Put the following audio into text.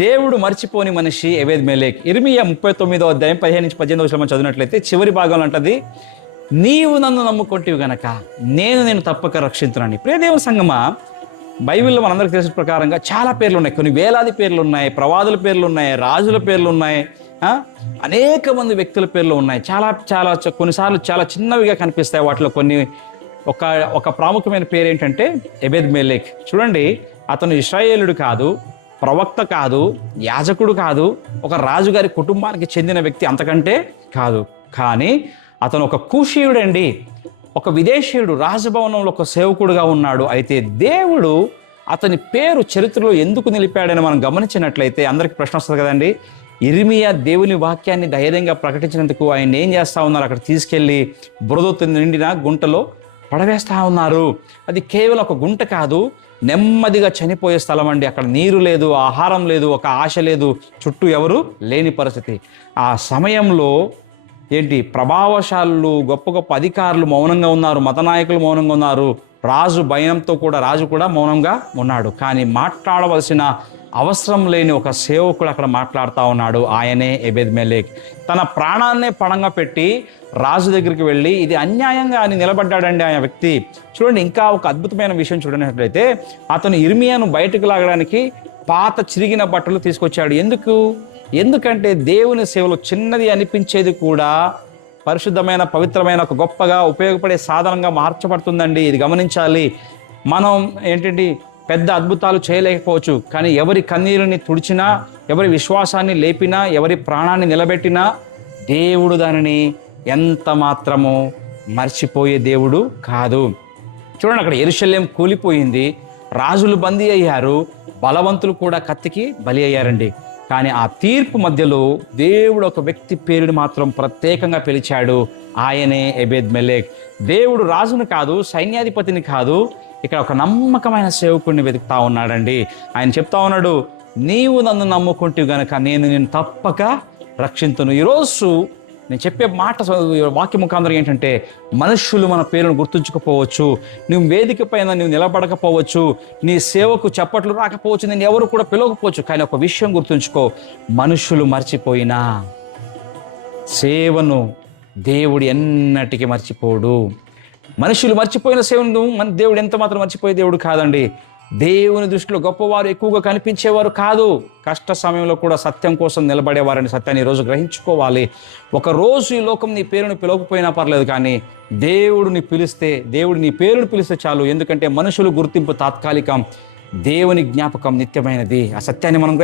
దేవుడు మర్చిపోని మనిషి ఎబెద్ మెలెక్. ఇర్మియా 39వ అధ్యాయం 15-18 మనం చదివినట్లయితే చివరి భాగంలో అంటది, నీవు నన్ను నమ్ముకొంటివి గనక నేను తప్పక రక్షించునని. ప్రియ దేవుని సంగమా, బైబిల్లో మనందరికీ తెలిసిన ప్రకారంగా చాలా పేర్లు ఉన్నాయి. కొన్ని వేలాది పేర్లు ఉన్నాయి, ప్రవాదుల పేర్లు ఉన్నాయి, రాజుల పేర్లు ఉన్నాయి, అనేక మంది వ్యక్తుల పేర్లు ఉన్నాయి. చాలా చాలా కొన్నిసార్లు చాలా చిన్నవిగా కనిపిస్తాయి. వాటిలో కొన్ని ఒక ప్రాముఖ్యమైన పేరు ఏంటంటే ఎబెద్ మెలెక్. చూడండి, అతను ఇశ్రాయేలుడు కాదు, ప్రవక్త కాదు, యాజకుడు కాదు, ఒక రాజుగారి కుటుంబానికి చెందిన వ్యక్తి అంతకంటే కాదు. కానీ అతను ఒక కూషీయుడండి, ఒక విదేశీయుడు, రాజభవనంలో ఒక సేవకుడుగా ఉన్నాడు. అయితే దేవుడు అతని పేరు చరిత్రలో ఎందుకు నిలిపాడని మనం గమనించినట్లయితే అందరికి ప్రశ్న వస్తుంది కదండి. ఇర్మియా దేవుని వాక్యాన్ని ధైర్యంగా ప్రకటించినందుకు ఆయన ఏం చేస్తూ ఉన్నారు? అక్కడ తీసుకెళ్ళి బురదతో నిండిన గుంటలో పడవేస్తూ ఉన్నారు. అది కేవలం ఒక గుంట కాదు, నెమ్మదిగా చనిపోయే స్థలం అండి. అక్కడ నీరు లేదు, ఆహారం లేదు, ఒక ఆశ లేదు, చుట్టూ ఎవరు లేని పరిస్థితి. ఆ సమయంలో ఏంటి, ప్రభావశాలులు, గొప్ప గొప్ప అధికారులు మౌనంగా ఉన్నారు, మత నాయకులు మౌనంగా ఉన్నారు, రాజు కూడా మౌనంగా ఉన్నాడు. కానీ మాట్లాడవలసిన అవసరం లేని ఒక సేవకుడు అక్కడ మాట్లాడుతూ ఉన్నాడు. ఆయనే ఎబెద్ మెలెక్. తన ప్రాణాన్నే పణంగా పెట్టి రాజు దగ్గరికి వెళ్ళి ఇది అన్యాయంగా అని నిలబడ్డాడండి ఆయన వ్యక్తి. చూడండి, ఇంకా ఒక అద్భుతమైన విషయం చూడనట్లయితే అతను ఇర్మియాను బయటకు లాగడానికి పాత చిరిగిన బట్టలు తీసుకొచ్చాడు. ఎందుకంటే దేవుని సేవలో చిన్నది అనిపించేది కూడా పరిశుద్ధమైన, పవిత్రమైన, ఒక గొప్పగా ఉపయోగపడే సాధనంగా మార్చబడుతుందండి. ఇది గమనించాలి. మనం ఏంటంటే పెద్ద అద్భుతాలు చేయలేకపోవచ్చు, కానీ ఎవరి కన్నీరుని తుడిచినా, ఎవరి విశ్వాసాన్ని లేపినా, ఎవరి ప్రాణాన్ని నిలబెట్టినా దేవుడు దానిని ఎంత మాత్రమో మర్చిపోయే దేవుడు కాదు. చూడండి, అక్కడ యెరూషలేము కూలిపోయింది, రాజులు బందీ అయ్యారు, బలవంతులు కూడా కత్తికి బలి అయ్యారండి. కానీ ఆ తీర్పు మధ్యలో దేవుడు ఒక వ్యక్తి పేరుని మాత్రం ప్రత్యేకంగా పిలిచాడు. ఆయనే ఎబెద్ మెలెక్. దేవుడు రాజును కాదు, సైన్యాధిపతిని కాదు, ఇక్కడ ఒక నమ్మకమైన సేవకుడిని వెతుకుతా ఉన్నాడండి. ఆయన చెప్తా ఉన్నాడు, నీవు నన్ను నమ్ముకుంటే గనక నేను తప్పక రక్షింతును. ఈరోజు నేను చెప్పే మాట వాక్య ముఖాంతరం ఏంటంటే, మనుష్యులు మన పేరును గుర్తుంచుకోపోవచ్చు, నువ్వు వేదిక పైన నువ్వు నిలబడకపోవచ్చు, నీ సేవకు చప్పట్లు రాకపోవచ్చు, నేను ఎవరు కూడా పిలవకపోవచ్చు, కానీ ఒక విషయం గుర్తుంచుకో, మనుష్యులు మర్చిపోయినా సేవను దేవుడు ఎన్నటికీ మర్చిపోడు. మనుషులు మర్చిపోయిన సేవను మన దేవుడు ఎంత మాత్రం మర్చిపోయే దేవుడు కాదండి. దేవుని దృష్టిలో గొప్పవారు ఎక్కువగా కనిపించేవారు కాదు, కష్ట సమయంలో కూడా సత్యం కోసం నిలబడేవారని సత్యాన్ని ఈరోజు గ్రహించుకోవాలి. ఒకరోజు ఈ లోకం నీ పేరును పిలవకపోయినా పర్లేదు, కానీ దేవుడు నీ పేరును పిలిస్తే చాలు. ఎందుకంటే మనుషులు గుర్తింపు తాత్కాలికం, దేవుని జ్ఞాపకం నిత్యమైనది. ఆ సత్యాన్ని మనం